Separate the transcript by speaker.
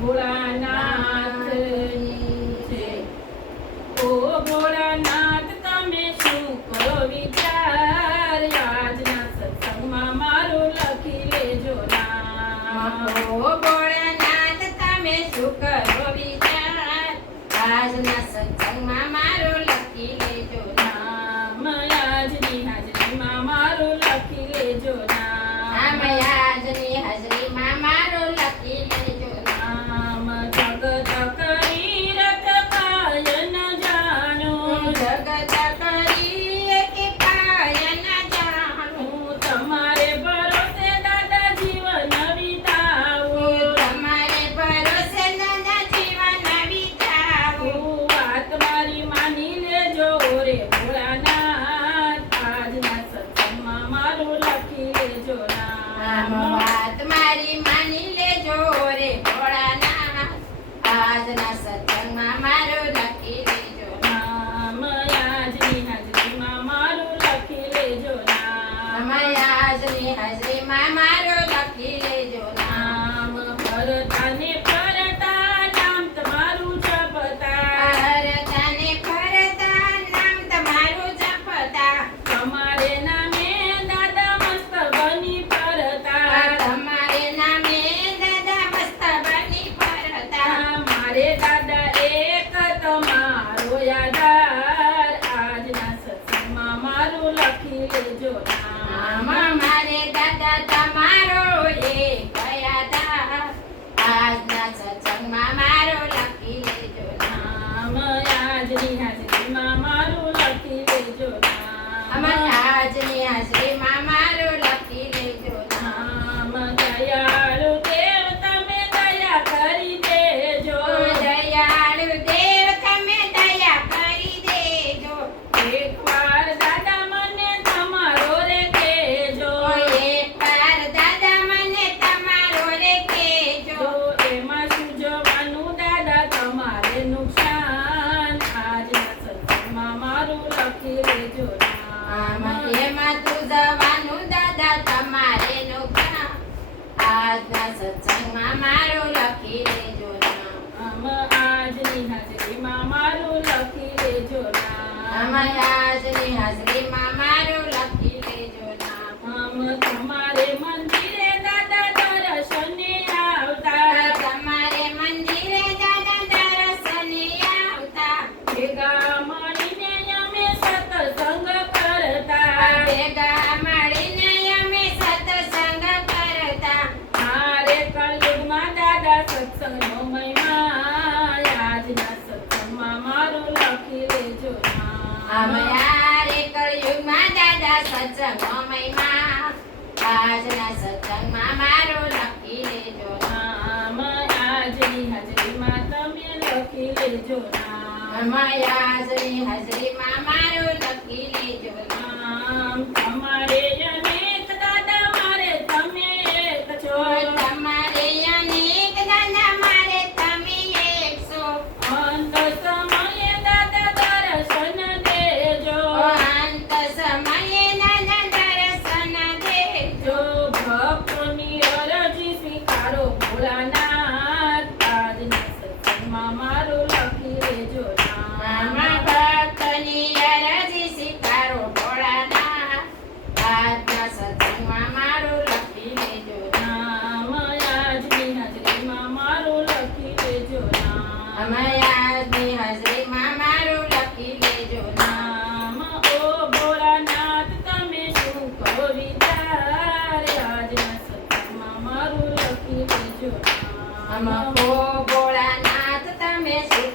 Speaker 1: ભોળાનાથની છે ઓ ભોળાનાથ, તમે શું કરો આજના સત્સંગમાં મારો લખી લેજો ના
Speaker 2: ઓ ભોળાનાથ, તમે શું વિચાર? આજના સત્સંગમાં મારો લખી લેજો
Speaker 1: mamaram.
Speaker 2: અમારો લખી લેજો
Speaker 1: નામ અમ લખી લેજો નામ
Speaker 2: અમ આજની
Speaker 1: હાજરીમાં મારું લખી લેજો નામ અમ મંદિરે દાદા દર્શને આવતા.
Speaker 2: તમારે મંદિરે દાદા દર્શને આવતા. અમારે કળયુગમાં દાદા સત્સંગ મહિમા આજના સત્સંગમાં મારો લખી લેજો.
Speaker 1: નામ આજની હાજરીમાં તમે લખી લેજો નામ
Speaker 2: હાજરીમાં મારો લખી લેજો.
Speaker 1: નામ અમકો ભોળાનાથ તમે શું